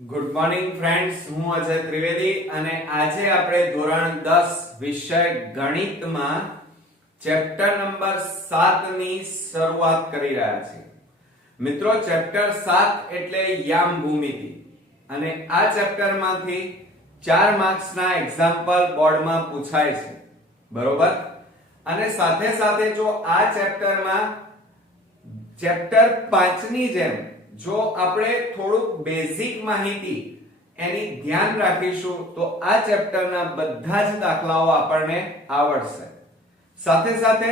Good morning friends, હું અજય ત્રિવેદી અને આજે આપણે ધોરણ 10 વિષય ગણિતમાં ચેપ્ટર નંબર 7 ની શરૂઆત કરી રહ્યા છીએ. મિત્રો, ચેપ્ટર 7 એટલે યામ ભૂમિતિ અને આ ચેપ્ટરમાંથી 4 માર્ક્સના એક્ઝામ્પલ બોર્ડમાં પૂછાય છે, બરોબર? અને સાથે સાથે જો આ ચેપ્ટરમાં ચેપ્ટર 5 ની જેમ જો આપણે થોડુંક બેઝિક માહિતી એની ધ્યાન રાખીશું તો આ ચેપ્ટરના બધા જ દાખલાઓ આપણને આવડશે. સાથે સાથે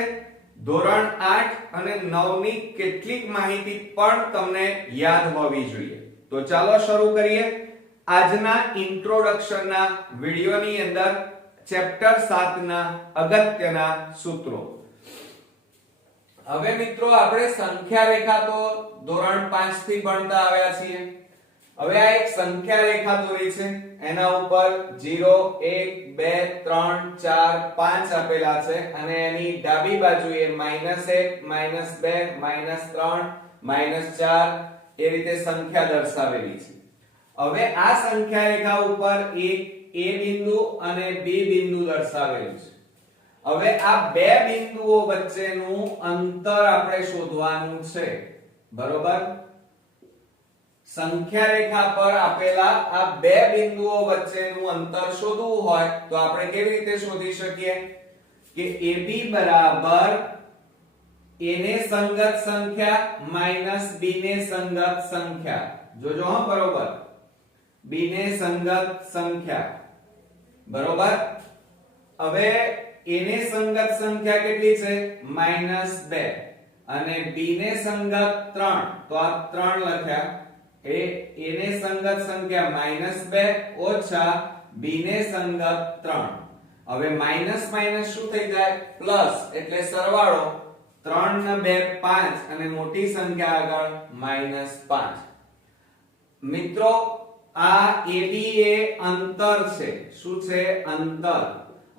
ધોરણ 8 અને 9 ની કેટલીક માહિતી પણ તમને યાદ હોવી જોઈએ. તો ચાલો શરૂ કરીએ આજના ઇન્ટ્રોડક્શનના વિડિયોની અંદર ચેપ્ટર 7 ના અગત્યના સૂત્રો. હવે મિત્રો, આપણે સંખ્યા રેખા તો ધોરણ 5 થી ભણતા આવ્યા છીએ. હવે આ એક સંખ્યા રેખા દોરી છે, એના ઉપર 0 1 2 3 4 5 આપેલા છે અને એની ડાબી બાજુએ -1 -2 -3 -4 એ રીતે સંખ્યા દર્શાવેલી છે. હવે આ સંખ્યા રેખા ઉપર એક A બિંદુ અને B બિંદુ દર્શાવેલું છે. હવે આ બે બિંદુઓ વચ્ચેનું અંતર આપણે શોધવાનું છે, બરોબર? સંખ્યા રેખા પર આપેલા આ બે બિંદુઓ વચ્ચેનું અંતર શોધવું હોય તો આપણે કેવી રીતે શોધી શકીએ કે AB બરાબર A ને સંગત સંખ્યા માઈનસ B ને સંગત સંખ્યા. જોજો હા, બરોબર? B ને સંગત સંખ્યા, બરોબર? હવે A ને સંગત સંખ્યા કેટલી છે? -2 અને B ને સંગત 3, તો આ 3 લખ્યા. A ને સંગત સંખ્યા -2 ઓછા B ને સંગત 3. હવે માઈનસ માઈનસ શું થઈ જાય? પ્લસ, એટલે સરવાળો. 3 ને 2 5 અને મોટી સંખ્યા આગળ -5. મિત્રો, આ AB એ અંતર છે. શું છે? અંતર.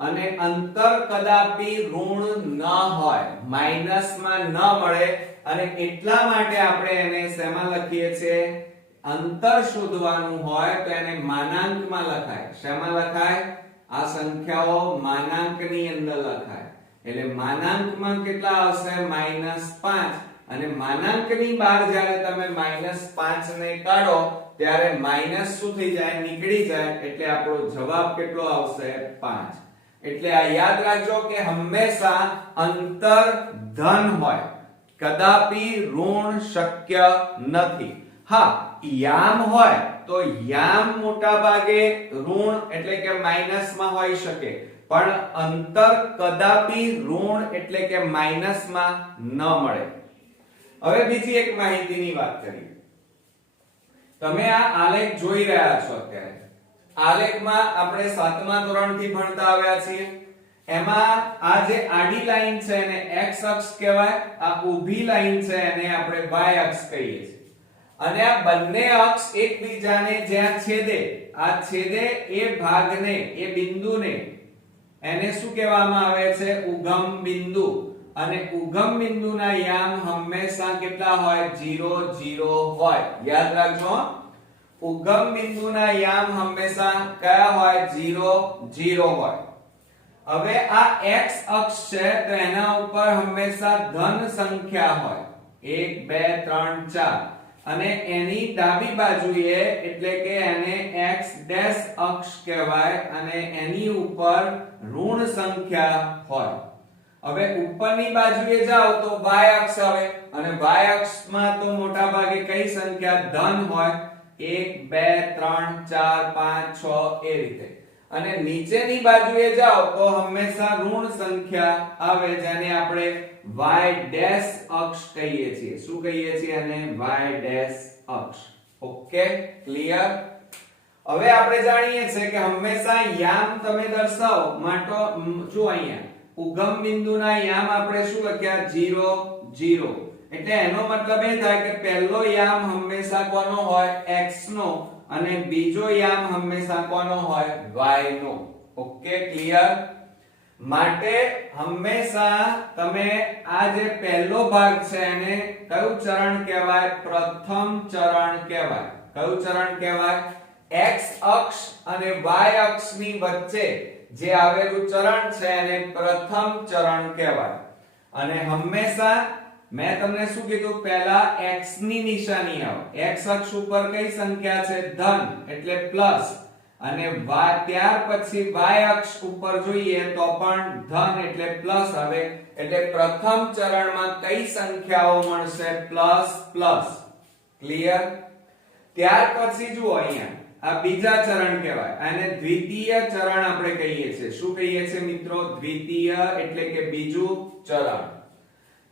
અને અંતર કદાપી ઋણ ન હોય, માઈનસમાં ન મળે અને એટલા માટે આપણે એને શેમાં લખીએ છીએ? અંતર શોધવાનું હોય તો એને માનાંકમાં લખાય. શેમાં લખાય? આ સંખ્યાઓ માનાંકની અંદર લખાય. એટલે માનાંકમાં કેટલા આવશે? -5. અને માનાંકની બહાર જ્યારે તમે -5 ને કાઢો ત્યારે માઈનસ શું થઈ જાય? નીકળી જાય. એટલે આપણો જવાબ કેટલો આવશે? 5. એટલે આ યાદ રાખજો કે હંમેશા અંતર ધન હોય, કદાપી ઋણ શક્ય નથી. હા, યામ હોય તો યામ મોટા ભાગે ઋણ એટલે કે માઈનસમાં હોઈ શકે, પણ અંતર કદાપી ઋણ એટલે કે માઈનસમાં ન મળે. હવે બીજી એક માહિતીની વાત કરીએ. તમે આ આલેખ જોઈ રહ્યા છો અત્યારે. આલેખમાં આપણે 7મા ધોરણથી ભણતા આવ્યા છીએ. એમાં આ જે આડી લાઈન છે એને x અક્ષ કહેવાય, આ ઊભી લાઈન છે એને આપણે y અક્ષ કહીએ છીએ. અને આ બંને અક્ષ એકબીજાને જ્યાં છેદે, આ છેદે એ ભાગને, એ બિંદુને એને શું કહેવામાં આવે છે? ઉગમ બિંદુ. અને ઉગમ બિંદુના યામ હંમેશા કેટલા હોય? 0 0 હોય. યાદ રાખજો, ઉગમ બિંદુના યામ હંમેશા કયા હોય? 0 0 હોય. હવે આ x અક્ષ છે તો એના ઉપર હંમેશા ધન સંખ્યા હોય, 1 2 3 4. અને એની ડાબી બાજુએ એટલે કે એને x ડેશ અક્ષ કહેવાય અને એની ઉપર ઋણ સંખ્યા હોય. હવે ઉપરની બાજુએ જાઓ તો y અક્ષ આવે અને y અક્ષમાં તો મોટા ભાગે કઈ સંખ્યા? ધન હોય, 1 2 3 4 5 6 એ રીતે. અને નીચેની બાજુએ જાઓ તો હંમેશા ઋણ સંખ્યા આવે જેને આપણે y ડેશ અક્ષ કહીએ છીએ. શું કહીએ છીએ? અને y ડેશ અક્ષ. Okay, clear? હવે આપણે જાણીએ છીએ કે હંમેશા યામ તમે દર્શાવો માટે જો અહીંયા ઉગમ બિંદુના યામ આપણે શું લખ્યા? 0 0. એટલે એનો મતલબ એ થાય કે પહેલો યામ હંમેશા કોનો હોય? x નો, અને બીજો યામ હંમેશા કોનો હોય? y નો. Okay, clear? માટે હંમેશા તમે આ જે પહેલો ભાગ છે એને કયું ચરણ કહેવાય? પ્રથમ ચરણ કહેવાય. કયું ચરણ કહેવાય? x અક્ષ અને y અક્ષની વચ્ચે જે આવેલું ચરણ છે એને પ્રથમ ચરણ કહેવાય. અને હંમેશા મેં તમને શું કીધું? પહેલા x ની નિશાની આવે. x અક્ષ ઉપર કઈ સંખ્યા છે? ધન એટલે પ્લસ. અને ત્યાર પછી y અક્ષ ઉપર જોઈએ તો પણ ધન એટલે પ્લસ આવે. એટલે પ્રથમ ચરણમાં કઈ સંખ્યાઓ મળશે? Plus plus. ક્લિયર? ત્યાર પછી જુઓ અહીંયા આ બીજા ચરણ કહેવાય. આને દ્વિતીય ચરણ આપણે કહીએ છીએ. શું કહીએ છીએ મિત્રો? દ્વિતીય એટલે કે બીજું ચરણ.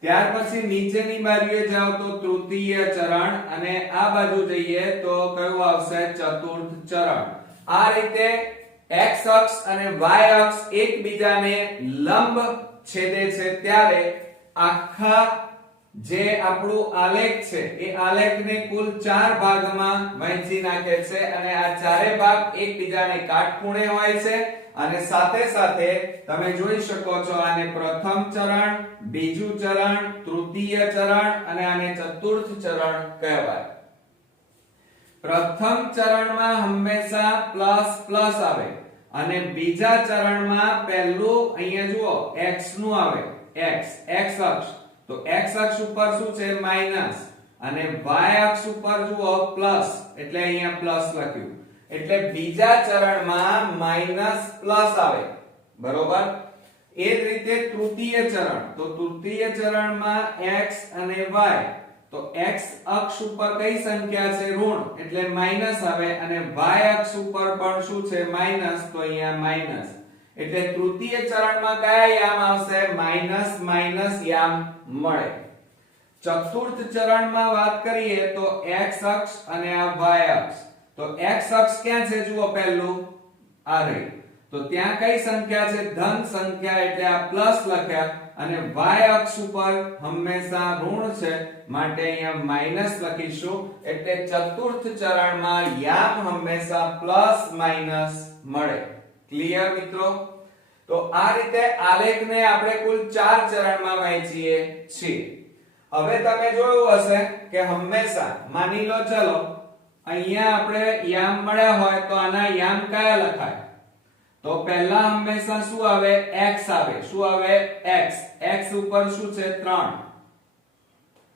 ત્યાર પછી નીચેની બાજુએ જાવ તો તૃતીય ચરણ અને આ બાજુ જઈએ તો કયું આવશે? ચતુર્થ ચરણ. આ રીતે x અક્ષ અને y અક્ષ એકબીજાને લંબ છેદે છે ત્યારે આખા જે આપણું આલેખ છે એ આલેખને કુલ 4 ભાગમાં વહેંચી નાખે છે અને આ ચારે ભાગ એકબીજાને કાટખૂણે હોય છે. અને સાથે સાથે તમે જોઈ શકો છો આને પ્રથમ ચરણ, બીજું ચરણ, તૃતીય ચરણ અને આને ચતુર્થ ચરણ કહેવાય. પ્રથમ ચરણમાં હંમેશા પ્લસ પ્લસ આવે અને બીજા ચરણમાં પહેલું અહીંયા જુઓ x નું આવે. x અક્ષ તો x અક્ષ ઉપર શું છે? માઈનસ. અને y અક્ષ ઉપર જુઓ પ્લસ એટલે અહીંયા પ્લસ લખ્યું. એટલે બીજા ચરણમાં માઈનસ પ્લસ આવે. બરોબર? એ જ રીતે તૃતીય ચરણ. તો તૃતીય ચરણમાં x અને y તો x અક્ષ ઉપર કઈ સંખ્યા છે? ઋણ એટલે માઈનસ આવે. અને y અક્ષ ઉપર પણ શું છે? માઈનસ. તો અહીંયા માઈનસ. એટલે તૃતીય ચરણમાં કયા યામ આવશે? માઈનસ માઈનસ યામ મળે. ચતુર્થ ચરણમાં વાત કરીએ તો x અક્ષ અને આ y અક્ષ. તો x અક્ષ ક્યાં છે? જુઓ પહેલું આ રહી. તો ત્યાં કઈ સંખ્યા છે? ધન સંખ્યા એટલે આ પ્લસ લખ્યા. અને y અક્ષ ઉપર હંમેશા ઋણ છે માટે અહીંયા માઈનસ લખીશું. એટલે ચતુર્થ ચરણમાં યામ હંમેશા પ્લસ માઈનસ મળે. ક્લિયર મિત્રો? તો આ રીતે આલેખને આપણે કુલ 4 ચરણમાં વહેંચીએ છીએ. હવે તમે જોયું હશે કે હંમેશા માની લો ચલો અહીંયા આપણે યામ મળ્યા હોય તો આના યામ કયા લખાય? તો પહેલા હંમેશા શું આવે? x આવે. શું આવે? x. x ઉપર શું છે? 3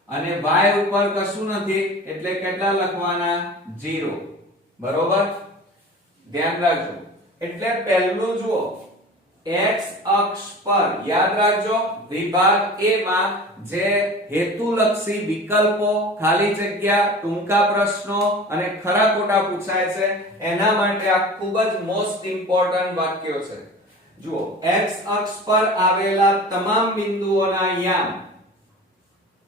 અને y ઉપર કશું નથી એટલે કેટલા લખવાના? 0. બરોબર? ધ્યાન રાખજો. એટલે પહેલું જુઓ x અક્ષ પર યાદ રાખજો વિભાગ A માં જે હેતુલક્ષી વિકલ્પો, ખાલી જગ્યા, ટૂંકા પ્રશ્નો અને ખરા ખોટા પૂછાય છે એના માટે આ ખૂબ જ મોસ્ટ ઇમ્પોર્ટન્ટ વાક્યો છે. જુઓ x અક્ષ પર આવેલા તમામ બિંદુઓના યામ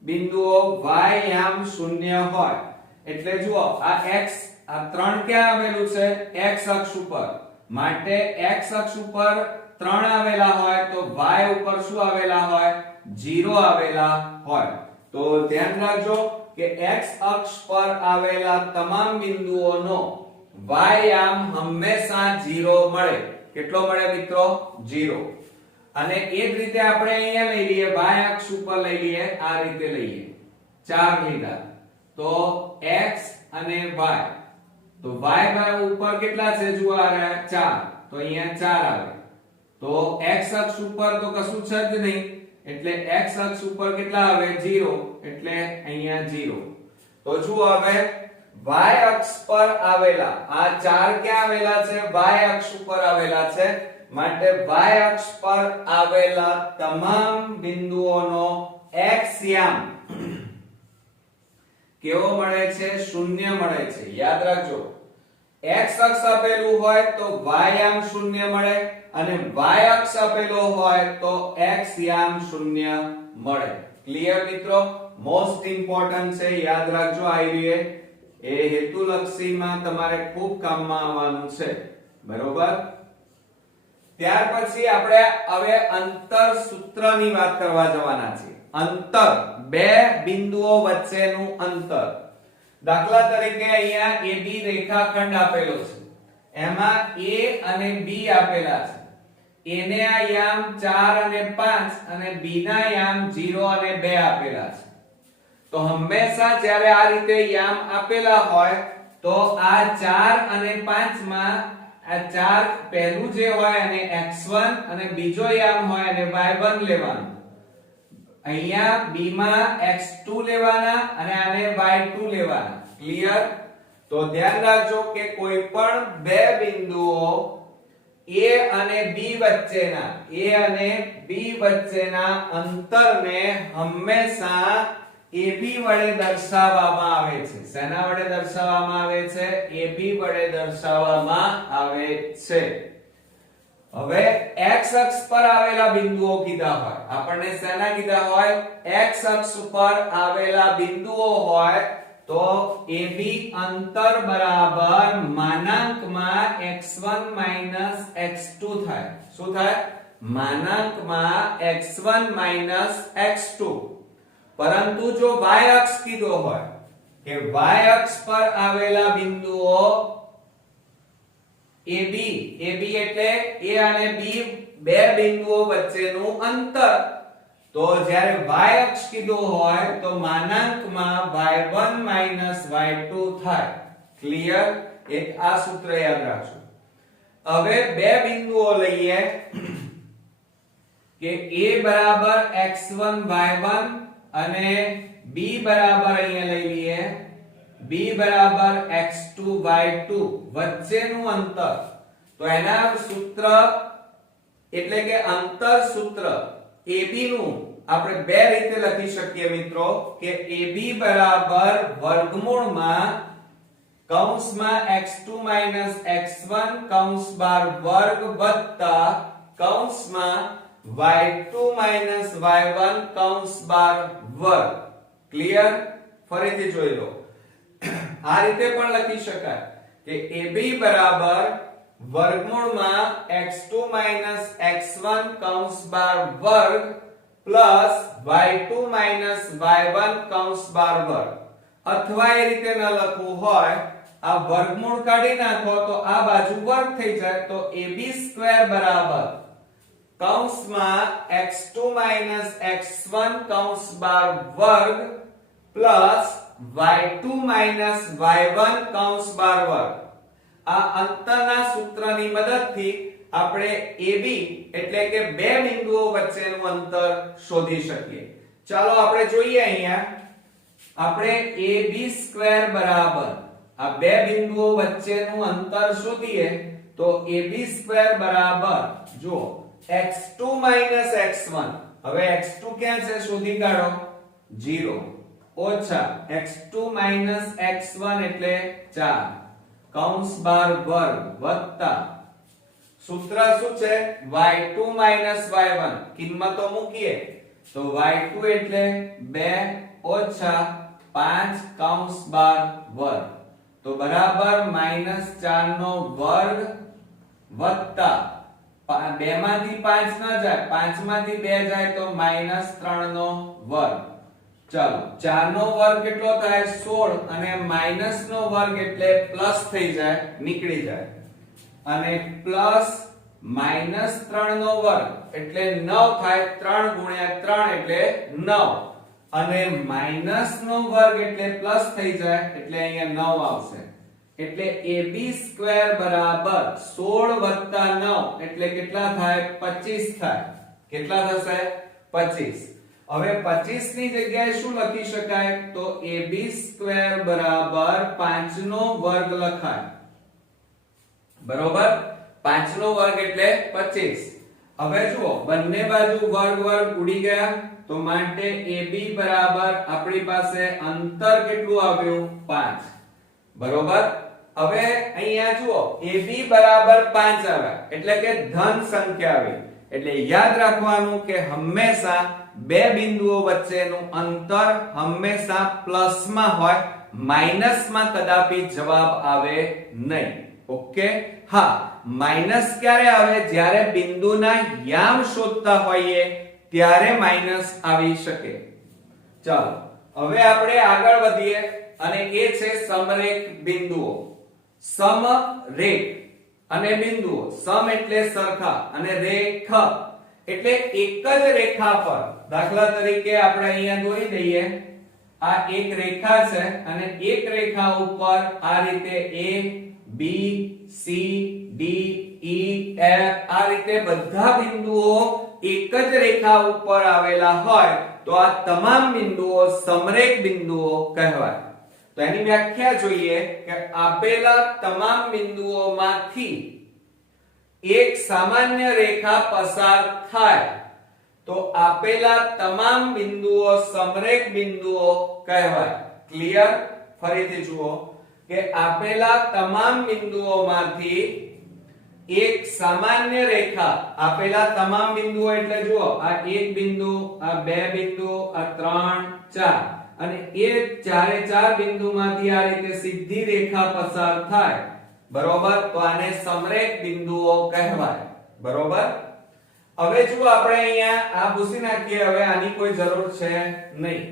બિંદુઓ y યામ 0 હોય. એટલે જુઓ આ x આ 3 ક્યાં આવેલું છે? x અક્ષ ઉપર. માટે x અક્ષ ઉપર 3 આવેલા હોય તો y ઉપર શું આવેલા હોય? 0 આવેલા હોય. તો ધ્યાન રાખજો કે x અક્ષ પર આવેલા તમામ બિંદુઓનો y યામ હંમેશા 0 મળે. કેટલો મળે મિત્રો? 0. અને એ જ રીતે આપણે અહીંયા લઈ લઈએ y અક્ષ ઉપર લઈ લઈએ આ રીતે લઈએ. 4 લીધા તો x અને y. તો y ઉપર કેટલા છે? જુઓ આ 4. તો અહીંયા 4 આવે. તો x અક્ષ ઉપર તો કશું છે જ નહીં એટલે x અક્ષ ઉપર કેટલા આવે? 0. એટલે અહીંયા 0. તો જુઓ હવે y અક્ષ પર આવેલા આ 4 ક્યાં આવેલા છે? y અક્ષ ઉપર આવેલા છે. માટે y અક્ષ પર આવેલા તમામ બિંદુઓનો x યામ કેવો મળે છે? 0 મળે છે. યાદ રાખજો x અક્ષ આપેલું હોય તો y યામ 0 મળે અને y અક્ષ આપેલો હોય તો x યામ 0 મળે. ક્લિયર મિત્રો? મોસ્ટ ઇમ્પોર્ટન્ટ છે. યાદ રાખજો આ એ હેતુલક્ષીમાં તમારે ખૂબ કામમાં આવવાનું છે. બરોબર? ત્યાર પછી આપણે હવે અંતર સૂત્રની વાત કરવા જવાના છીએ. અંતર બે બિંદુઓ વચ્ચેનું અંતર. દાખલા તરીકે અહીંયા AB રેખાખંડ આપેલો છે. એમાં A અને B આપેલા છે. A ને આ યામ 4 અને 5 અને B ના યામ 0 અને 2 આપેલા છે તો હંમેશા જ્યારે આ રીતે યામ આપેલા હોય તો આ 4 અને 5 માં આ 4 પહેલું જે હોય એને x1 અને બીજો યામ હોય એને y1 લેવાનું અહીંયા B માં x2 લેવાના અને આને y2 લેવાના ક્લિયર તો ધ્યાન રાખજો કે કોઈ પણ બે બિંદુઓ A અને B વચ્ચેના અંતરને હંમેશા AB વડે દર્શાવવામાં આવે છે શેના વડે દર્શાવવામાં આવે છે AB વડે દર્શાવવામાં આવે છે હવે x અક્ષ પર આવેલા બિંદુઓ કીધા હોય આપણને શેના કીધા હોય x અક્ષ પર આવેલા બિંદુઓ હોય તો AB અંતર બરાબર માનાંકમાં x1 x2 થાય શું થાય માનાંકમાં x1 x2 પરંતુ જો y અક્ષ કીધો હોય કે y અક્ષ પર આવેલા બિંદુઓ AB એટલે A અને B બે બિંદુઓ વચ્ચેનું અંતર તો જ્યારે y અક્ષ કીધો હોય તો માનાંકમાં y1 y2 થાય ક્લિયર એક આ સૂત્ર યાદ રાખજો હવે બે બિંદુઓ લઈએ કે A બરાબર x1 y1 અને B બરાબર અહીંયા લઈ લઈએ B બરાબર x2 y2 વચ્ચેનું અંતર તો એના સૂત્ર એટલે કે અંતર સૂત્ર AB નું આપણે બે રીતે લખી શકીએ મિત્રો કે AB બરાબર વર્ગમૂળમાં કૌંસમાં x2 x1 કૌંસ બાર વર્ગ વત્તા કૌંસમાં y2 y1 કૌંસ બાર વર્ગ ક્લિયર ફરીથી જોઈ લો આ રીતે પણ લખી શકાય કે AB બરાબર વર્ગમૂળમાં x2 x1 કૌંસ બાર વર્ગ પ્લસ y2 y1 કૌંસ બાર વર્ગ અથવા એ રીતે ન લખવું હોય આ વર્ગમૂળ કાઢી નાખો તો આ બાજુ વર્ગ થઈ જાય તો AB² બરાબર કૌંસમાં x2 x1 કૌંસ બાર વર્ગ પ્લસ y2 y1 કૌંસ બાર વર્ગ આ અંતરના સૂત્રની મદદથી આપણે AB એટલે કે બે બિંદુઓ વચ્ચેનું અંતર શોધી શકીએ ચાલો આપણે જોઈએ અહીંયા આપણે AB² બરાબર આ બે બિંદુઓ વચ્ચેનું અંતર શોધીએ તો AB² બરાબર જો x2 x1 હવે x2 ક્યાં છે શોધી કાઢો 0 ઓછા x2 x1 એટલે 4 કૌંસ બાર વર્ગ વત્તા સૂત્ર શું છે y2 y1 કિંમતો મૂકીએ તો y2 એટલે 2 ઓછા 5 કૌંસ બાર વર્ગ તો બરાબર -4 નો વર્ગ વત્તા 2 માંથી 5 ન જાય 5 માંથી 2 જાય તો -3 નો વર્ગ ચાલો 4 નો વર્ગ કેટલો થાય 16 અને માઈનસ નો વર્ગ એટલે પ્લસ થઈ જાય નીકળી જાય અને પ્લસ -3 નો વર્ગ એટલે 9 થાય 3 ગુણ્યા 3 એટલે 9 અને માઈનસ નો વર્ગ એટલે પ્લસ થઈ જાય એટલે અહીંયા 9 આવશે એટલે AB² બરાબર 16 9 એટલે કેટલા થાય 25 થાય કેટલા થશે 25 હવે 25 ની જગ્યાએ શું લખી શકાય તો AB² બરાબર 5 નો વર્ગ લખાય બરોબર 5 નો વર્ગ એટલે 25 હવે જુઓ બંને બાજુ વર્ગ વર્ગ ઉડી ગયા તો માટે AB બરાબર આપણી પાસે અંતર કેટલું આવ્યું 5 બરોબર હવે અહીંયા જુઓ AB બરાબર 5 આવ્યા એટલે કે ધન સંખ્યા આવી એટલે યાદ રાખવાનું કે હંમેશા બે બિંદુઓ વચ્ચેનું અંતર હંમેશા પ્લસ માં હોય માઈનસ માં કદાપી જવાબ આવે નહીં ઓકે હા માઈનસ ક્યારે આવે જ્યારે બિંદુના યામ શોધતા હોઈએ ત્યારે માઈનસ આવી શકે ચાલો હવે આપણે આગળ વધીએ અને એ છે સમરેખ બિંદુઓ સમરેખ અને બિંદુઓ, સમ એટલે સરખા અને રેખ એટલે એક જ રેખા પર, દાખલા તરીકે આપણે અહીંયા દોરી દઈએ, આ એક રેખા છે અને એક રેખા ઉપર આ રીતે A B C D E F આ રીતે બધા બિંદુઓ એક જ રેખા ઉપર આવેલા હોય તો આ તમામ બિંદુઓ સમરેખ બિંદુઓ કહેવાય. તો એની વ્યાખ્યા જોઈએ કે આપેલા તમામ બિંદુઓમાંથી એક સામાન્ય રેખા પસાર થાય તો આપેલા તમામ બિંદુઓ સમરેખ બિંદુઓ કહેવાય. ક્લિયર? ફરીથી જુઓ કે આપેલા તમામ બિંદુઓમાંથી એક સામાન્ય રેખા, આપેલા તમામ બિંદુઓ એટલે જુઓ આ એક બિંદુ, આ બે બિંદુ, આ 3 4 અને એ ચારે ચાર બિંદુમાંથી આ રીતે સીધી રેખા પસાર થાય, બરોબર, તો આને સમરેખ બિંદુઓ કહેવાય. બરોબર. હવે જો આપણે અહીંયા આ ભૂસી નાખીએ, હવે આની કોઈ જરૂર છે નહીં.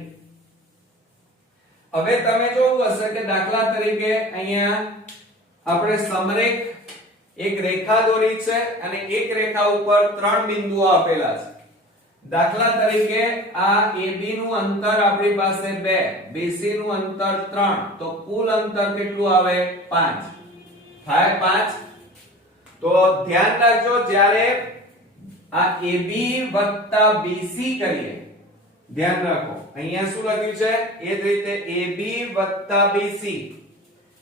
હવે તમે જોયું હશે કે દાખલા તરીકે અહીંયા આપણે સમરેખ એક રેખા દોરી છે અને એક રેખા ઉપર 3 બિંદુઓ આપેલા છે. દાખલા તરીકે આ AB નું અંતર આપણી પાસે 2, BC નું અંતર 3, તો કુલ અંતર કેટલું આવે? 5 થાય. 5. તો ધ્યાન રાખજો, જ્યારે આ AB BC કરીએ, ધ્યાન રાખો અહીંયા શું લખ્યું છે, એ જ રીતે AB BC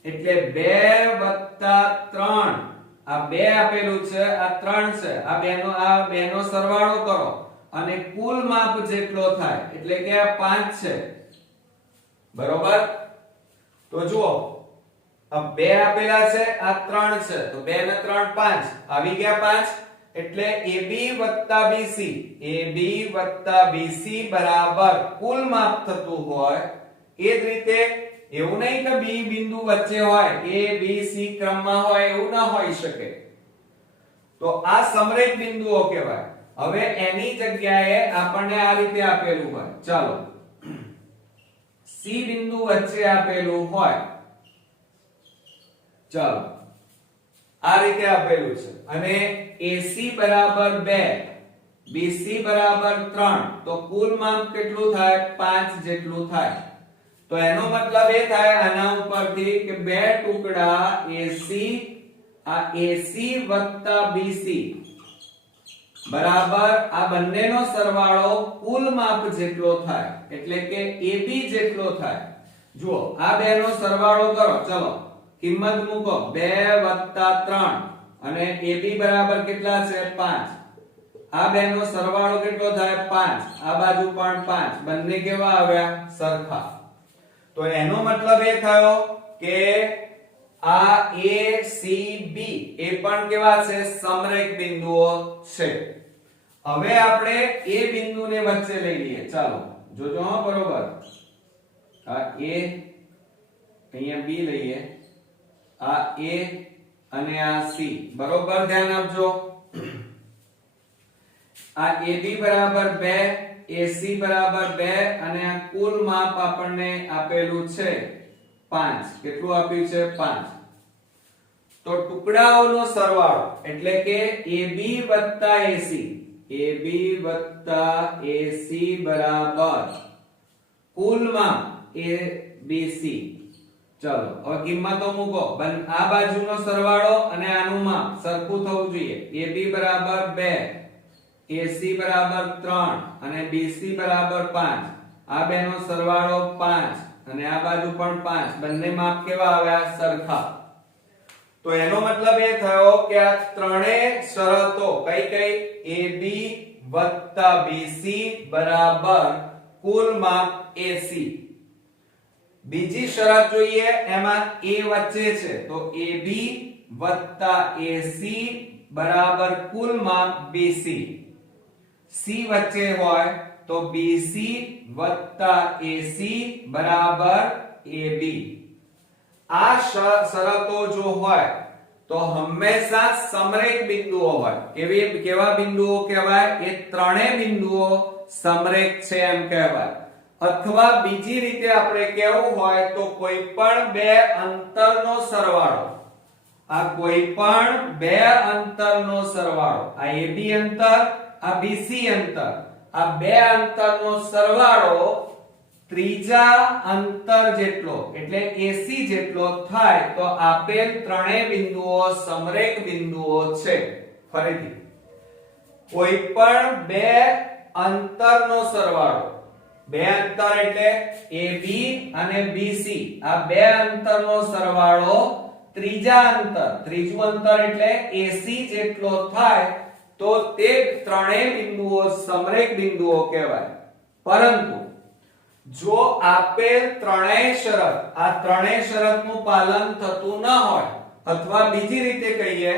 એટલે 2 3, આ 2 આપેલું છે, આ 3 છે, આ બેનો સરવાળો કરો અને કુલ માપ જેટલો થાય એટલે કે આ 5 છે. બરોબર. તો જુઓ આ 2 આપેલા છે, આ 3 છે, તો 2 ને 3 5 આવી ગયા 5 એટલે AB BC બરાબર કુલ માપ થતું હોય. એ જ રીતે એવું નહીં કે B બિંદુ વચ્ચે હોય, A B C ક્રમમાં હોય, એવું ના હોઈ શકે. તો આ સમરેખ બિંદુઓ કહેવાય. હવે એની જગ્યાએ આપણને આ રીતે આપેલું હોય, ચાલો C બિંદુ વચ્ચે આપેલું હોય, ચાલો આ રીતે આપેલું છે અને AC બરાબર 2, BC બરાબર 3, તો કુલ માપ કેટલું થાય? 5 જેટલું થાય. તો એનો મતલબ એ થાય આના ઉપરથી કે બે ટુકડા AC, આ AC BC બરાબર આ બંનેનો સરવાળો કુલ માપ જેટલો થાય એટલે કે AB જેટલો થાય. જુઓ આ બેનો સરવાળો કરો, ચલો કિંમત મૂકો, 2 3 અને AB બરાબર કેટલા છે? 5. આ બેનો સરવાળો કેટલો થાય? 5. આ બાજુ પણ 5, બંને કેવા આવ્યા? સરખા. તો એનો મતલબ એ થયો કે આ ACB એ પણ કેવા છે? સમરેખ બિંદુઓ છે. હવે આપણે A બિંદુને વચ્ચે લઈ લઈએ, ચાલો જોજો હા, બરોબર. આ A, અહીંયા B લઈએ, આ A અને આ C, બરોબર, ધ્યાન આપજો. આ AB બરાબર 2, AC બરાબર 2 અને આ કુલ માપ આપણને આપેલું છે 5. કેટલું આપ્યું છે? 5. તો ટુકડાઓનો સરવાળો એટલે કે AB AC બરાબર કુલ માપ ABC. ચલો હવે કિંમતો મૂકો, આ બાજુનો સરવાળો અને આનું માપ સરખું થવું જોઈએ. AB બરાબર 2, AC બરાબર 3 અને BC બરાબર 5. આ બેનો સરવાળો 5 અને આ બાજુ પણ 5, બંને માપ કેવા આવ્યા? સરખા. તો એનો મતલબ એ થયો કે આ ત્રણેય શરતો કઈ AB BC બરાબર કુલ માપ AC. બીજી શરત જોઈએ, એમાં A વચ્ચે છે તો AB AC બરાબર કુલ માપ BC. C વચ્ચે હોય તો BC AC બરાબર AB. આ શરતો જો હોય તો હંમેશા સમરેખ બિંદુઓ હોય. કેવા બિંદુઓ કહેવાય? એ ત્રણેય બિંદુઓ સમરેખ છે એમ કહેવાય. અથવા બીજી રીતે આપણે કહેવું હોય તો કોઈ પણ બે અંતરનો સરવાળો આ કોઈ પણ બે અંતરનો સરવાળો, આ AB અંતર, આ BC અંતર, આ બે અંતરનો સરવાળો ત્રીજા અંતર જેટલો એટલે AC જેટલો થાય તો આપેલ ત્રણેય બિંદુઓ સમરેખ બિંદુઓ છે. ફરીથી કોઈ પણ બે અંતરનો સરવાળો, બે અંતર એટલે AB અને BC, આ બે અંતરનો સરવાળો ત્રીજા અંતર, ત્રીજું અંતર એટલે AC જેટલો થાય તો તે ત્રણેય બિંદુઓ સમરેખ બિંદુઓ કહેવાય. પરંતુ જો આપેલ ત્રણેય શરત, આ ત્રણેય શરતનું પાલન થતું ન હોય અથવા બીજી રીતે કહીએ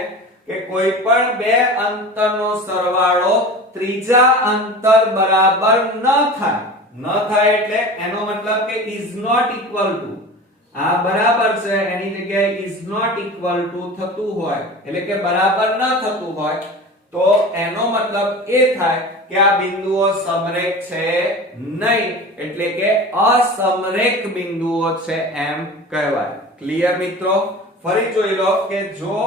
કે કોઈ પણ બે અંતરનો સરવાળો ત્રીજા અંતર બરાબર ન થાય એટલે એનો મતલબ કે is not equal to, આ બરાબર છે એની જગ્યાએ is not equal to થતું હોય એટલે કે બરાબર ન થતું હોય તો એનો મતલબ એ થાય કે આ બિંદુઓ સમરેખ છે નહીં, એટલે કે અસમરેખ બિંદુઓ છે એમ કહેવાય. ક્લિયર મિત્રો? ફરી જોઈ લો કે જો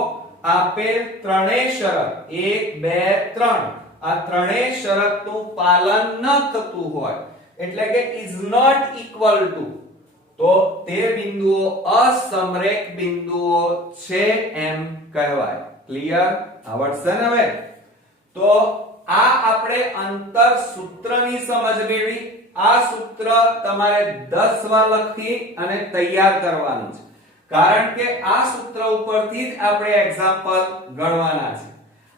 આપેલ ત્રણેય શરત 1 2 3 આ ત્રણેય શરતનું પાલન ન થતું હોય એટલે કે is not equal to તો તે બિંદુઓ અસમરેખ બિંદુઓ છે એમ કહેવાય. ક્લિયર? આવડશે ને હવે? તો આ આપણે અંતર સૂત્રની સમજ મેળવી. આ સૂત્ર તમારે 10 વાર લખી અને તૈયાર કરવાનું છે, કારણ કે આ સૂત્ર ઉપરથી જ આપણે એક્ઝામ્પલ ગણવાના છે.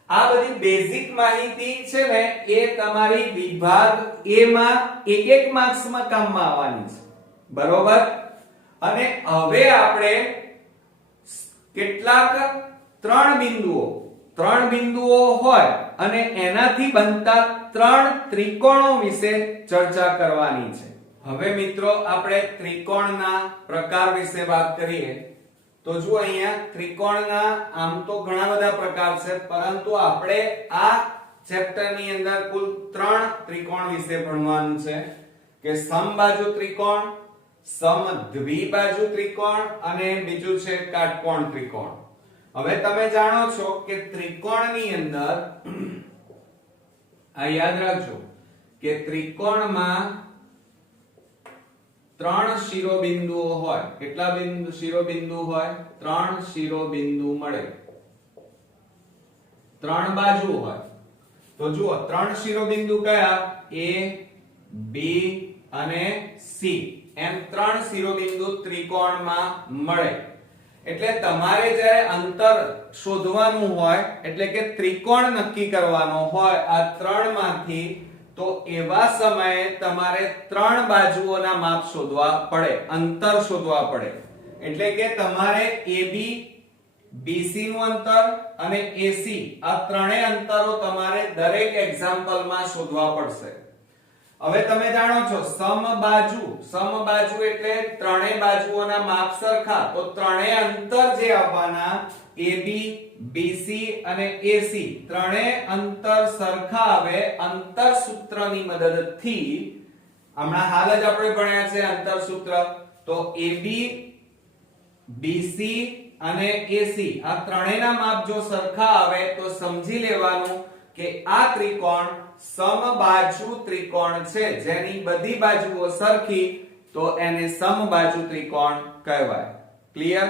આ બધી બેઝિક માહિતી છે ને એ તમારી વિભાગ A માં એક માર્ક્સમાં કામમાં આવવાની છે. બરોબર? અને હવે આપણે કેટલાક ત્રણ બિંદુઓ હોય અને એનાથી બનતા ત્રણ ત્રિકોણો વિશે ચર્ચા કરવાની છે. હવે મિત્રો આપણે ત્રિકોણના પ્રકાર વિશે વાત કરીએ તો જો અહીંયા ત્રિકોણના આમ તો ઘણા બધા પ્રકાર છે, પરંતુ આપણે આ ચેપ્ટરની અંદર કુલ 3 ત્રિકોણ વિશે ભણવાનું છે કે સમબાજુ ત્રિકોણ, સમદ્વિબાજુ ત્રિકોણ અને બીજું છે કાટકોણ ત્રિકોણ. હવે તમે જાણો છો કે ત્રિકોણની અંદર આ યાદ રાખજો કે ત્રિકોણમાં 3 શિરોબિંદુઓ હોય. કેટલા શિરોબિંદુ હોય? 3 શિરોબિંદુ મળે. 3 બાજુ હોય. તો જુઓ 3 શિરોબિંદુ કયા? A, B અને C એમ 3 શિરોબિંદુ ત્રિકોણમાં મળે. એટલે તમારે જ્યારે અંતર શોધવાનું હોય એટલે કે ત્રિકોણ નક્કી કરવાનો હોય આ ત્રણમાંથી, તો એવા સમયે તમારે 3 બાજુઓના માપ શોધવા પડે, અંતર શોધવા પડે. એટલે કે તમારે AB, BC નું અંતર અને AC આ ત્રણેય અંતરો તમારે દરેક એક્ઝામ્પલમાં શોધવા પડશે. હવે તમે જાણો છો સમબાજુ એટલે ત્રણેય બાજુઓના માપ સરખા, તો ત્રણેય અંતર જે આવવાના AB, BC અને AC ત્રણેય અંતર સરખા આવે અંતર સૂત્રની મદદથી. હમણાં હાલ જ આપણે ભણ્યા છે અંતર સૂત્ર. તો AB, BC અને AC આ ત્રણેયના માપ જો સરખા આવે તો સમજી લેવાનું કે આ ત્રિકોણ સમબાજુ ત્રિકોણ છે, જેની બધી બાજુઓ સરખી, તો એને સમબાજુ ત્રિકોણ કહેવાય. ક્લિયર?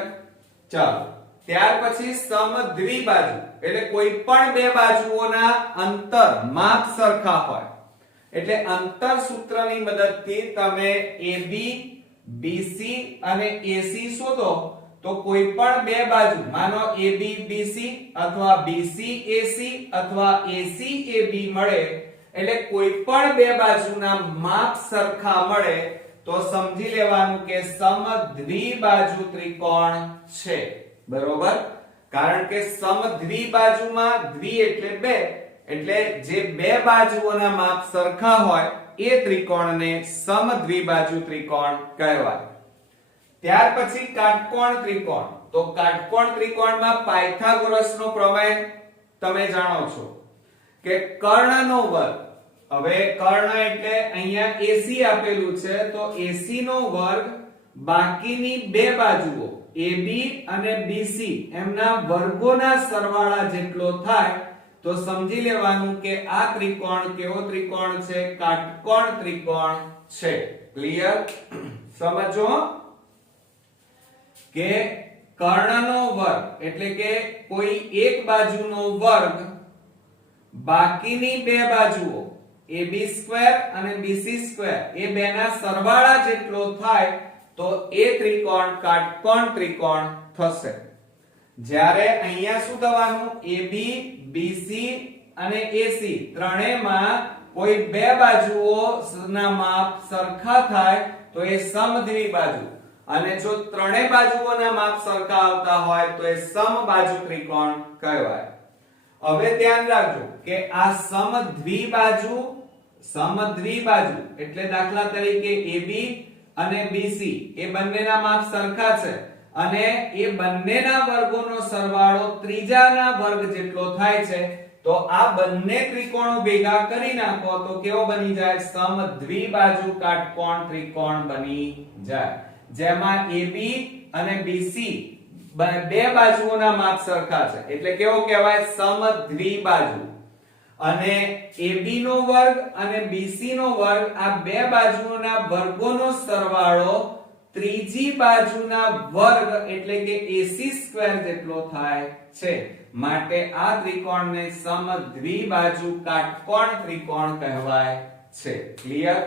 ચાલો ત્યાર પછી સમદ્વિબાજુ એટલે કોઈ પણ બે બાજુઓના અંતર માપ સરખા હોય. એટલે અંતર સૂત્રની મદદથી તમે AB, BC અને AC શોધો તો કોઈ પણ બે બાજુ, માનો AB BC અથવા BC AC અથવા AC AB મળે, એટલે કોઈ પણ બે બાજુના માપ સરખા મળે તો સમજી લેવાનું કે સમદ્વિબાજુ ત્રિકોણ છે. બરોબર? કારણ કે સમદ્વિબાજુમાં દ્વિ એટલે બે, એટલે જે બે બાજુઓના માપ સરખા હોય એ ત્રિકોણને સમદ્વિબાજુ ત્રિકોણ કહેવાય. ત્યાર પછી કાટકોણ ત્રિકોણ. તો કાટકોણ ત્રિકોણમાં પાયથાગોરસનો પ્રમેય તમે જાણો છો કે કર્ણનો વર્ગ. હવે કર્ણ એટલે અહીંયા AC આપેલું છે, તો AC નો વર્ગ બાકીની બે બાજુઓ AB અને BC એમના વર્ગોના સરવાળા જેટલો થાય તો સમજી લેવાનું કે આ ત્રિકોણ કેવો ત્રિકોણ છે, કાટકોણ ત્રિકોણ છે. ક્લિયર? સમજો કે કર્ણનો વર્ગ એટલે કે કોઈ એક બાજુનો વર્ગ બાકીની બે બાજુઓ AB² અને BC² એ બેના સરવાળા જેટલો થાય તો એ ત્રિકોણ કાટકોણ ત્રિકોણ થશે. જ્યારે અહીંયા શું થવાનું, AB BC અને AC ત્રણેયમાં કોઈ બે બાજુઓના માપ સરખા થાય તો એ સમદ્વિબાજુ, અને જો ત્રણેય બાજુઓના માપ સરખા આવતા હોય તો એ સમબાજુ ત્રિકોણ કહેવાય. હવે ધ્યાન રાખજો કે આ સમદ્વિબાજુ એટલે દાખલા તરીકે AB અને BC એ બંનેના માપ સરખા છે અને એ બંનેના વર્ગોનો સરવાળો ત્રીજાના વર્ગ જેટલો થાય છે તો આ બંને ત્રિકોણો ભેગા કરી નાખો તો કેવો બની જાય, સમદ્વિબાજુ કાટકોણ ત્રિકોણ બની જાય. જેમાં AB અને BC બે બાજુઓના માપ સરખા છે એટલે કેવો કહેવાય, સમદ્વિબાજુ. અને AB નો વર્ગ અને BC નો વર્ગ આ બે બાજુઓના વર્ગોનો સરવાળો ત્રીજી બાજુના વર્ગ એટલે કે AC² જેટલો થાય છે. માટે આ ત્રિકોણને સમદ્વિબાજુ કાટકોણ ત્રિકોણ કહેવાય છે. ક્લિયર?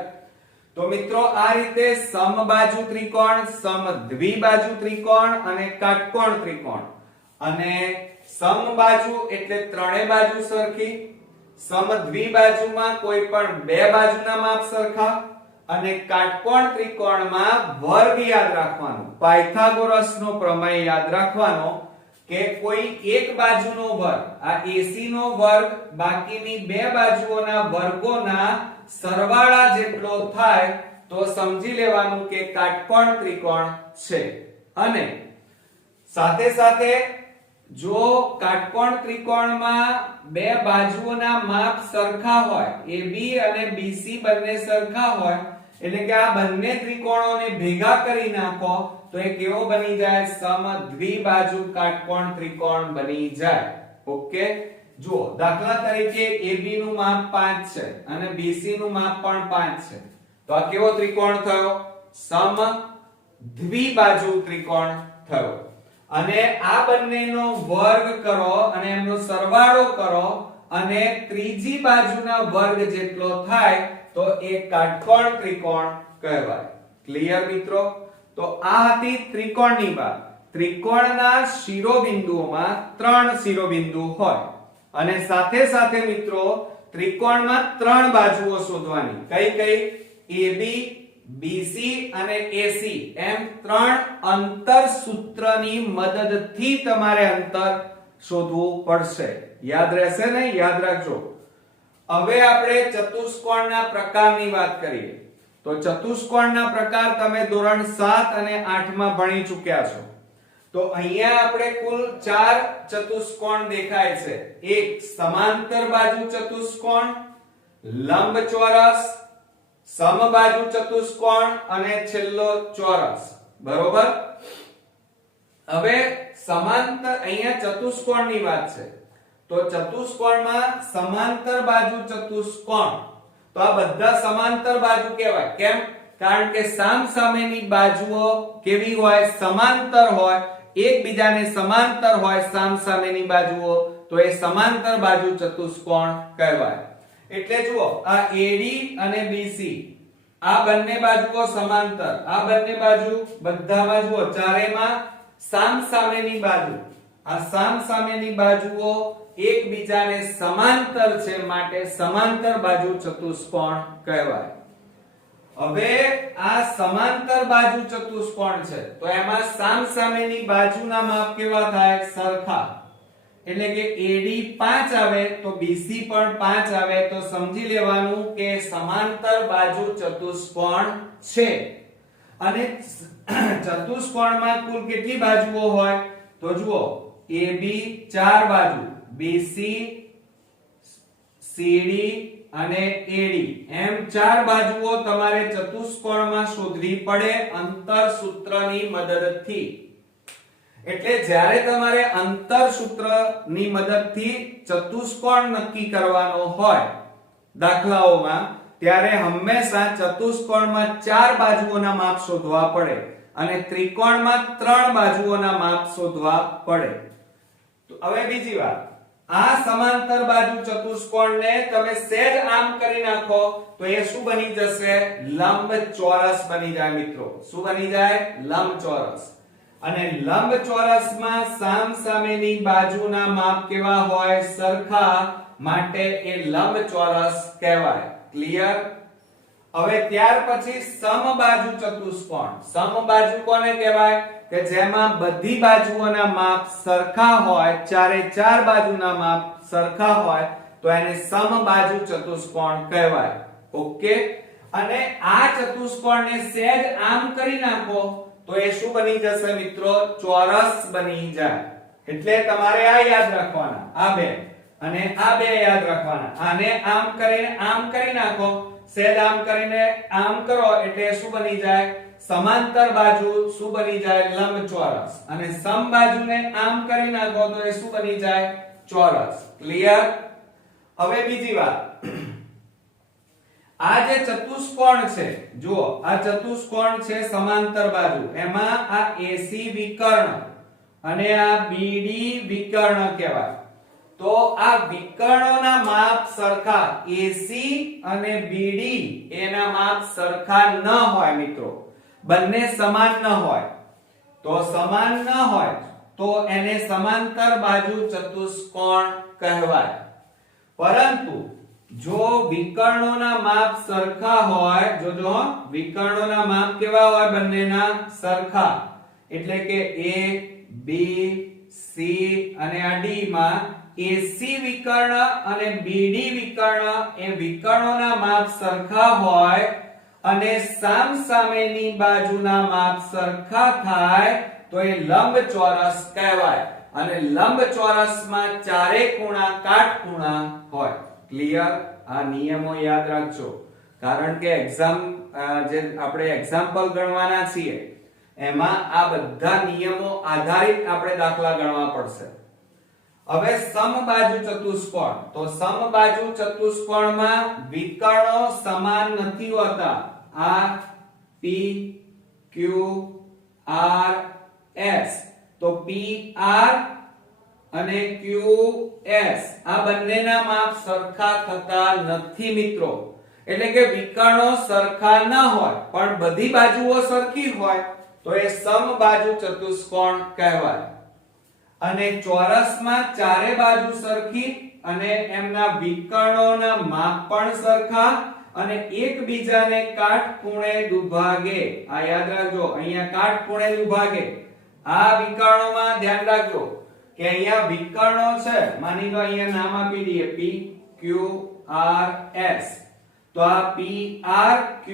તો મિત્રો આ રીતે સમબાજુ ત્રિકોણ, સમદ્વિબાજુ ત્રિકોણ અને કાટકોણ ત્રિકોણ. અને સમબાજુ એટલે ત્રણેય બાજુ સરખી, સમદ્વિબાજુમાં કોઈ પણ બે બાજુના માપ સરખા, અને કાટકોણ ત્રિકોણમાં વર્ગ યાદ રાખવાનો, પાયથાગોરસનો પ્રમેય યાદ રાખવાનો કે કોઈ એક બાજુનો વર્ગ, આ AC નો વર્ગ બાકીની બે બાજુઓના વર્ગોના સરવાળા જેટલો થાય તો સમજી લેવાનું કે કાટકોણ ત્રિકોણ છે. અને સાથે સાથે જો કાટકોણ ત્રિકોણમાં બે બાજુઓના માપ સરખા હોય, AB અને BC બંને સરખા હોય એટલે કે આ બંને ત્રિકોણોને ભેગા કરી નાખો તો એ કેવો બની જાય, સમદ્વિબાજુ કાટકોણ ત્રિકોણ બની જાય. ઓકે, જુઓ દાખલા તરીકે AB નું માપ 5 છે અને BC નું માપ પણ 5 છે તો આ કેવો ત્રિકોણ થયો, સમદ્વિબાજુ ત્રિકોણ થયો. અને આ બંનેનો વર્ગ કરો અને એમનો સરવાળો કરો અને ત્રીજી બાજુના વર્ગ જેટલો થાય તો એ કાટકોણ ત્રિકોણ કહેવાય. ક્લિયર મિત્રો? તો આ હતી ત્રિકોણની વાત. ત્રિકોણના શિરોબિંદુઓમાં 3 શિરોબિંદુ હોય અને સાથે સાથે મિત્રો ત્રિકોણમાં 3 બાજુઓ શોધવાની. કઈ કઈ? AB, BC અને AC એમ 3 અંતર સૂત્રની મદદથી તમારે અંતર શોધવું પડશે. યાદ રહેશે ને? યાદ રાખજો. હવે આપણે ચતુષ્કોણના પ્રકારની વાત કરીએ. તો ચતુષ્કોણના પ્રકાર તમે ધોરણ 7 અને 8 માં ભણી ચૂક્યા છો. તો અહીંયા આપણે કુલ 4 ચતુષ્કોણ દેખાય છે. એક સમાંતર બાજુ ચતુષ્કોણ, લંબચોરસ, સમબાજુ ચતુષ્કોણ અને છેલ્લો ચોરસ. બરોબર? હવે સમાંતર, અહીંયા ચતુષ્કોણની વાત છે તો ચતુષ્કોણમાં સમાંતર બાજુ ચતુષ્કોણ, તો આ બધા સમાંતર બાજુ કહેવાય. કેમ? કારણ કે સામસામેની બાજુઓ કેવી હોય, સમાંતર હોય, એકબીજાને સમાંતર હોય સામસામેની બાજુઓ, તો એ સમાંતર બાજુ ચતુષ્કોણ કહેવાય. એટલે જુઓ આ AD અને BC આ બંને બાજુઓ સમાંતર, આ બંને બાજુ બધામાં જુઓ ચારેયમાં સામસામેની બાજુ, આ સામસામેની બાજુઓ એકબીજાને સમાંતર છે માટે સમાંતર બાજુ ચતુષ્કોણ કહેવાય. હવે આ સમાંતર બાજુ ચતુષ્કોણ છે તો એમાં સામસામેની બાજુના માપ કેવા થાય, સરખા. એટલે કે AD 5 આવે તો BC પણ 5 આવે તો સમજી લેવાનું કે સમાંતર બાજુ ચતુષ્કોણ છે. અને ચતુષ્કોણમાં કુલ કેટલી બાજુઓ હોય તો જુઓ AB 4 બાજુ, BC, CD અને AD એમ 4 બાજુઓ તમારે ચતુષ્કોણમાં શોધવી પડે અંતર સૂત્રની મદદથી. એટલે જ્યારે તમારે અંતર સૂત્રની મદદથી ચતુષ્કોણ નક્કી કરવાનો હોય દાખલાઓમાં, ત્યારે હંમેશા ચતુષ્કોણમાં 4 બાજુઓના માપ શોધવા પડે અને ત્રિકોણમાં 3 બાજુઓના માપ શોધવા પડે. તો હવે બીજી વાત, આ સમાંતર બાજુ ચતુષ્કોણને તમે સહેજ આમ કરી નાખો તો એ શું બની જશે? લંબચોરસ બની જાય મિત્રો. શું બની જાય? લંબચોરસ. અને લંબચોરસમાં સામસામેની બાજુના માપ કેવા હોય? સરખા, માટે એ લંબચોરસ કહેવાય. ક્લિયર? હવે ત્યાર પછી સમબાજુ ચતુષ્કોણ. સમબાજુ કોને કહેવાય? કે જેમાં બધી બાજુઓના માપ સરખા હોય, ચારે ચાર બાજુના માપ સરખા હોય તો એને સમબાજુ ચતુષ્કોણ કહેવાય. ઓકે? અને આ ચતુષ્કોણને સહેજ આમ કરી નાખો તો એ શું બની જશે મિત્રો? ચોરસ બની જાય. એટલે તમારે આ યાદ રાખવાના, આ બે અને આ બે યાદ રાખવાના. આને આમ કરી નાખો, સહેજ આમ કરીને આમ કરો એટલે શું બની જાય? સમાંતર બાજુ શું બની જાય? લંબચોરસ. અને સમબાજુને આમ કરી નાખો તો એ શું બની જાય? ચોરસ. ક્લિયર? હવે બીજી વાત, આ જે ચતુષ્કોણ છે, જુઓ આ ચતુષ્કોણ છે સમાંતર બાજુ, એમાં આ AC વિકર્ણ અને આ BD વિકર્ણ કહેવાય. તો આ વિકર્ણોના માપ સરખા, AC અને BD એના માપ સરખા ન હોય મિત્રો, બંને સમાન ન હોય. તો સમાન ન હોય તો એને સમાંતર બાજુ ચતુષ્કોણ કહેવાય. પરંતુ જો વિકર્ણોના માપ સરખા હોય, જોજો વિકર્ણોના માપ કેવા હોય? બંનેના સરખા. એટલે કે A, B, C અને આ D માં AC વિકર્ણ અને BD વિકર્ણ એ વિકર્ણોના માપ સરખા હોય અને સામસામેની બાજુના માપ સરખા થાય તો એ લંબચોરસ કહેવાય. અને લંબચોરસમાં ચારે ખૂણા કાટખૂણા હોય. ક્લિયર? આ નિયમો યાદ રાખજો, કારણ કે એક્ઝામ જે આપણે એક્ઝામ્પલ ગણવાના છીએ એમાં આ બધા નિયમો આધારિત આપણે દાખલા ગણવા પડશે. હવે સમબાજુ ચતુષ્કોણ. તો સમબાજુ ચતુષ્કોણમાં વિકર્ણો સમાન નથી હોતા. આ P, Q, R, S. તો PR અને QS આ બંનેના માપ સરખા થતા નથી મિત્રો. એટલે કે વિકર્ણો સરખા ન હોય પણ બધી બાજુઓ સરખી હોય તો એ સમબાજુ ચતુષ્કોણ કહેવાય. અને ચોરસમાં ચારે બાજુ સરખી અને એમના વિકર્ણોના માપ પણ સરખા અને એકબીજાને કાટખૂણે દુભાગે. આ યાદ રાખજો, અહીંયા કાટખૂણે દુભાગે. આ વિકર્ણોમાં ધ્યાન રાખજો કે અહીંયા વિકર્ણો છે, માની લો અહીંયા નામ આપી દઈએ P, Q, R, S. તો આ P, R, Q,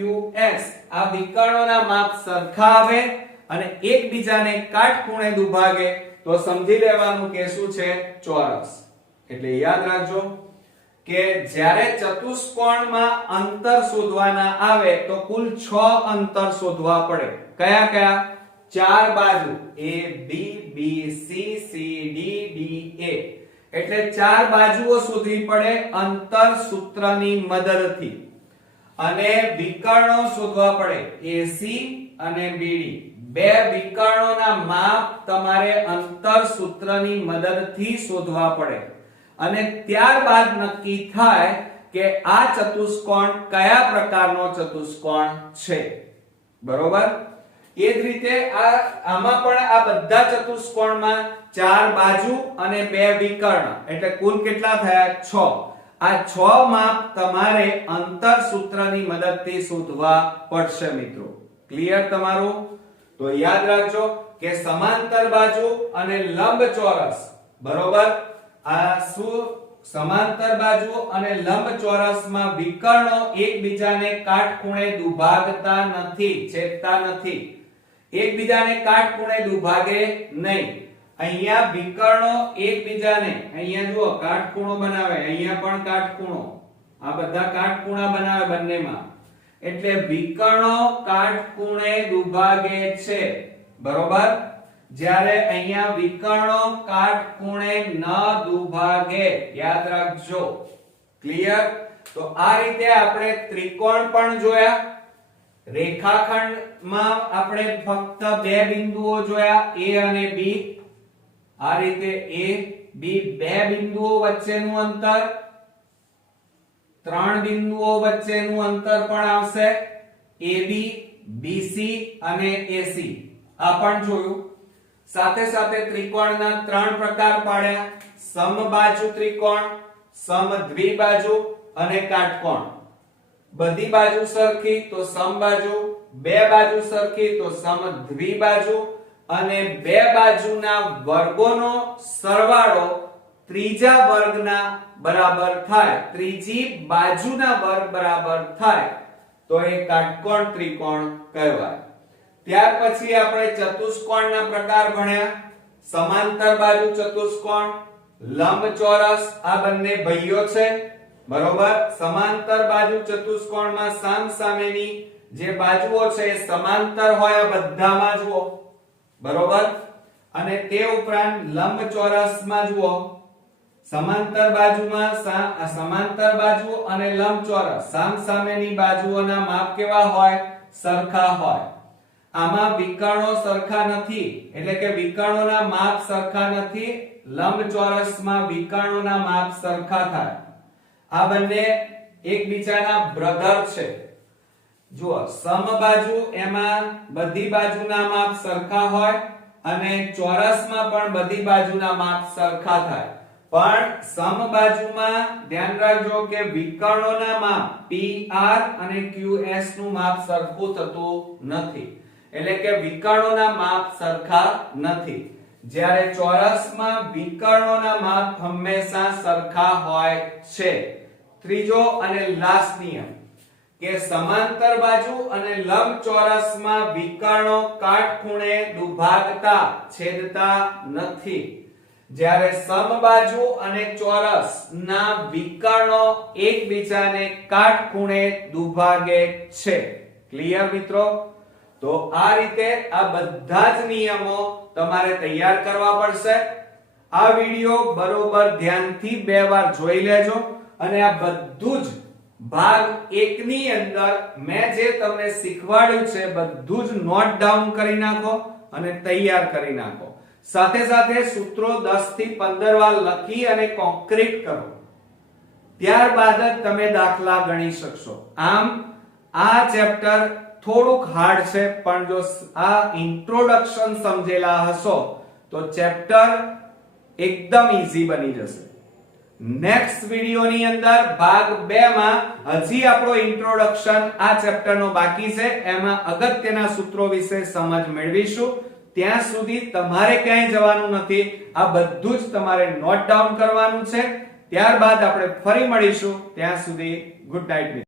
S આ વિકર્ણોના માપ સરખા આવે અને એકબીજાને કાટખૂણે દુભાગે તો સમજી લેવાનું કે શું છે? ચોરસ. એટલે યાદ રાખજો કે જ્યારે ચતુષ્કોણમાં અંતર શોધવાના આવે તો કુલ 6 અંતર શોધવા પડે. કયા કયા? 4 બાજુ A, B, B, C, C, D, D, A. એટલે 4 બાજુઓ શોધવી પડે અંતર સૂત્રની મદદથી. અને વિકર્ણો શોધવા પડે AC અને BD. બે વિકર્ણોના માપ તમારે અંતર સૂત્રની મદદથી શોધવા પડે અને ત્યારબાદ નક્કી થાય કે આ ચતુષ્કોણ કયા પ્રકારનો ચતુષ્કોણ છે. બરોબર? એ જ રીતે આમાં પણ આ બધા ચતુષ્કોણમાં 4 બાજુ અને 2 વિકર્ણ એટલે કુલ કેટલા થયા? 6. આ 6 માપ તમારે અંતર સૂત્રની મદદથી શોધવા પડશે મિત્રો. ક્લિયર તમારું? તો યાદ રાખજો કે સમાંતર બાજુ અને લંબચોરસ. બરોબર? આ શું? સમાંતર બાજુ અને લંબચોરસમાં વિકર્ણો એકબીજાને કાટખૂણે દુભાગતા નથી, છેદતા નથી. એકબીજાને કાટખૂણે દુભાગે નહીં. અહીંયા વિકર્ણો એકબીજાને, અહીંયા જુઓ કાટખૂણો બનાવે, અહીંયા પણ કાટખૂણો, આ બધા કાટખૂણા બનાવે બંનેમાં. એટલે વિકર્ણો કાટખૂણે દુભાગે છે. બરોબર? જ્યારે અહીંયા વિકર્ણો કાટખૂણે ન દુભાગે, યાદ રાખજો. ક્લિયર? તો આ રીતે આપણે ત્રિકોણ પણ જોયા. રેખાખંડમાં આપણે ફક્ત બે બિંદુઓ જોયા, A અને B. આ રીતે A B બે બિંદુઓ વચ્ચેનું અંતર, ત્રણ બિંદુઓ વચ્ચેનું અંતર પણ આવશે, AB BC અને AC. આ પણ જોયું. સાથે સાથે ત્રિકોણના ત્રણ પ્રકાર પાડ્યા: સમબાજુ ત્રિકોણ, સમદ્વિબાજુ અને કાટકોણ. બધી બાજુ સરખી તો સમબાજુ, બે બાજુ સરખી તો સમદ્વિબાજુ, અને બે બાજુના વર્ગોનો સરવાળો ત્રીજા વર્ગના બરાબર થાય, ત્રીજી બાજુના વર્ગ બરાબર થાય તો એ કાટકોણ ત્રિકોણ કહેવાય. ત્યાર પછી આપણે ચતુષ્કોણના પ્રકાર ભણ્યા. સમાંતર બાજુ ચતુષ્કોણ, લંબચોરસ. આ બંને ભાઈઓ છે, બરોબર. સમાંતર બાજુ ચતુષ્કોણમાં સામસામેની જે બાજુઓ છે એ સમાંતર હોય, આ બધામાં જુઓ, બરોબર. અને તે ઉપરાંત લંબચોરસમાં જુઓ, સમાંતર બાજુમાં સમાંતર બાજુ અને લંબચોરસ સામસામેની બાજુઓના માપ કેવા હોય? સરખા હોય. આમાં વિકર્ણો સરખા નથી, એટલે કે વિકર્ણોના માપ સરખા નથી. લંબચોરસમાં વિકર્ણોના માપ સરખા થાય. આ બંને એકબીજાના બ્રધર છે. જુઓ, સમબાજુ એમાં બધી બાજુના માપ સરખા હોય અને ચોરસમાં પણ બધી બાજુના માપ સરખા થાય. પણ સમબાજુમાં ધ્યાન રાખજો કે વિકર્ણોના માપ PR અને QS નું માપ સરખું થતું નથી, એટલે કે વિકર્ણોના માપ સરખા નથી. જ્યારે ચોરસમાં વિકર્ણોના માપ હંમેશા સરખા હોય છે. ત્રીજો અને લાસ્ટ નિયમ કે સમાંતર બાજુ અને લંબચોરસમાં વિકર્ણો કાટખૂણે દુભાગતા, છેદતા નથી. જ્યારે સમબાજુ અને ચોરસના વિકર્ણો એકબીજાને કાટખૂણે દુભાગે છે. ક્લિયર મિત્રો? તો આ રીતે આ બધા જ નિયમો તમારે તૈયાર કરવા પડશે. આ વિડિયો બરોબર ધ્યાનથી બે વાર જોઈ લેજો અને આ બધું જ ભાગ 1 ની અંદર મેં જે તમને શીખવાડ્યું છે બધું જ નોટ ડાઉન કરી નાખો અને તૈયાર કરી નાખો. સાથે સાથે સૂત્રો 10 થી 15 વાર લખી અને કોન્ક્રીટ કરો. ત્યારબાદ જ તમે દાખલા ગણી શકશો. આમ આ ચેપ્ટર થોડુંક હાર્ડ છે, પણ જો આ ઇન્ટ્રોડક્શન સમજેલા હશો તો ચેપ્ટર એકદમ ઈઝી બની જશે. નેક્સ્ટ વિડિયોની અંદર ભાગ 2 માં હજી આપણો ઇન્ટ્રોડક્શન આ ચેપ્ટરનો બાકી છે, એમાં અગત્યના સૂત્રો વિશે સમજ મેળવીશું. ત્યાં સુધી તમારે ક્યાંય જવાનું નથી, આ બધું જ તમારે નોટ ડાઉન કરવાનું છે. ત્યારબાદ આપણે ફરી મળીશું. ત્યાં સુધી ગુડ નાઈટ.